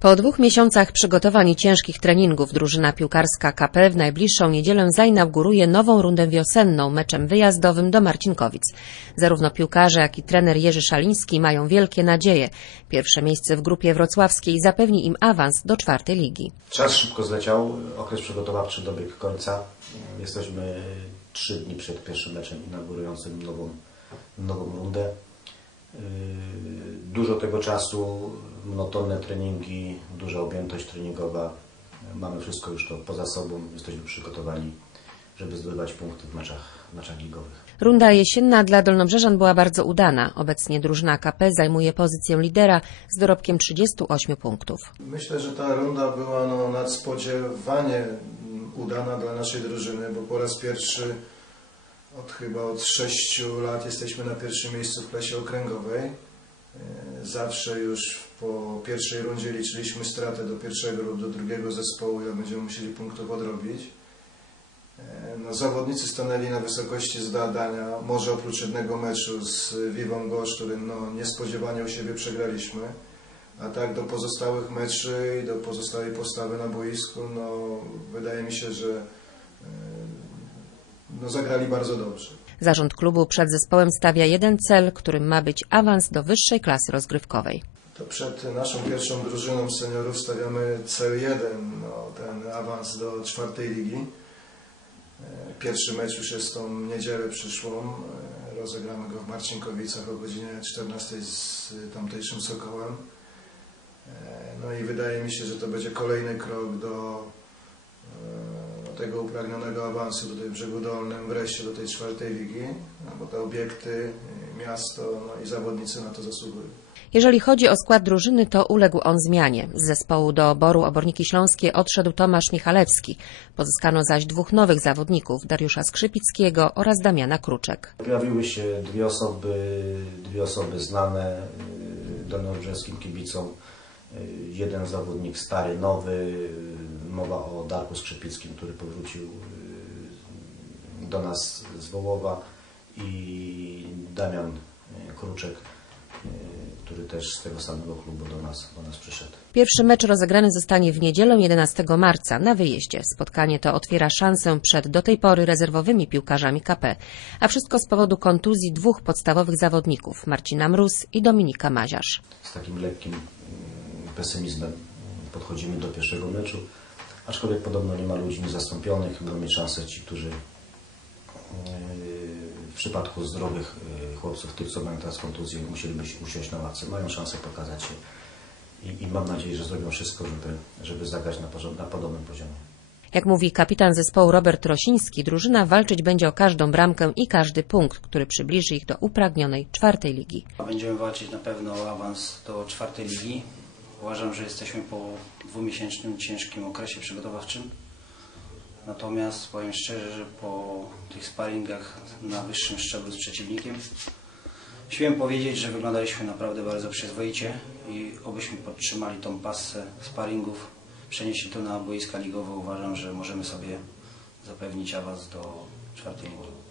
Po dwóch miesiącach przygotowań i ciężkich treningów drużyna piłkarska KP w najbliższą niedzielę zainauguruje nową rundę wiosenną meczem wyjazdowym do Marcinkowic. Zarówno piłkarze, jak i trener Jerzy Szaliński mają wielkie nadzieje. Pierwsze miejsce w grupie wrocławskiej zapewni im awans do czwartej ligi. Czas szybko zleciał, okres przygotowawczy dobiegł końca. Jesteśmy trzy dni przed pierwszym meczem inaugurującym nową, nową rundę. Yy, Dużo tego czasu, monotonne treningi, duża objętość treningowa. Mamy wszystko już to poza sobą, jesteśmy przygotowani, żeby zdobywać punkty w meczach, meczach ligowych. Runda jesienna dla Dolnobrzeżan była bardzo udana. Obecnie drużyna KP zajmuje pozycję lidera z dorobkiem 38 punktów. Myślę, że ta runda była no, nadspodziewanie udana dla naszej drużyny, bo po raz pierwszy od chyba od 6 lat jesteśmy na pierwszym miejscu w klasie okręgowej. E, Zawsze już po pierwszej rundzie liczyliśmy stratę do pierwszego lub do drugiego zespołu, jak będziemy musieli punktów odrobić. E, No, zawodnicy stanęli na wysokości zadania, może oprócz jednego meczu z Vivą Gosz, którym no, niespodziewanie u siebie przegraliśmy. A tak do pozostałych meczy i do pozostałej postawy na boisku, no wydaje mi się, że no, zagrali bardzo dobrze. Zarząd klubu przed zespołem stawia jeden cel, którym ma być awans do wyższej klasy rozgrywkowej. To przed naszą pierwszą drużyną seniorów stawiamy cel jeden, no, ten awans do czwartej ligi. E, Pierwszy mecz już jest tą niedzielę przyszłą. E, Rozegramy go w Marcinkowicach o godzinie 14 z tamtejszym Sokołem. E, No i wydaje mi się, że to będzie kolejny krok do, do tego upragnionego awansu tutaj w Brzegu Dolnym, wreszcie do tej czwartej ligi, no bo te obiekty, e, miasto no i zawodnicy na to zasługują. Jeżeli chodzi o skład drużyny, to uległ on zmianie. Z zespołu do oboru Oborniki Śląskie odszedł Tomasz Michalewski. Pozyskano zaś dwóch nowych zawodników, Dariusza Skrzypickiego oraz Damiana Kruczek. Pojawiły się dwie osoby, dwie osoby znane y, dolnobrzeżskim kibicom. Y, Jeden zawodnik stary, nowy, y, mowa o Darku Skrzypickim, który powrócił y, do nas z Wołowa i Damian y, Kruczek, y, który też z tego samego klubu do nas, do nas przyszedł. Pierwszy mecz rozegrany zostanie w niedzielę 11 marca na wyjeździe. Spotkanie to otwiera szansę przed do tej pory rezerwowymi piłkarzami KP, a wszystko z powodu kontuzji dwóch podstawowych zawodników, Marcina Mróz i Dominika Maziarz. z takim lekkim pesymizmem podchodzimy do pierwszego meczu. Aczkolwiek podobno nie ma ludzi niezastąpionych, będą mieć szansę ci, którzy yy, w przypadku zdrowych yy, chłopców, tych co mają teraz kontuzję, musieliby się usiąść na ławce, mają szansę pokazać się i, i mam nadzieję, że zrobią wszystko, żeby, żeby zagrać na, porząd- na podobnym poziomie. Jak mówi kapitan zespołu Robert Rosiński, drużyna walczyć będzie o każdą bramkę i każdy punkt, który przybliży ich do upragnionej czwartej ligi. Będziemy walczyć na pewno o awans do czwartej ligi. Uważam, że jesteśmy po dwumiesięcznym ciężkim okresie przygotowawczym. Natomiast powiem szczerze, że po tych sparingach na wyższym szczeblu z przeciwnikiem śmiem powiedzieć, że wyglądaliśmy naprawdę bardzo przyzwoicie i obyśmy podtrzymali tą passę sparingów, przenieśli to na boiska ligowe. Uważam, że możemy sobie zapewnić awans do czwartej ligi.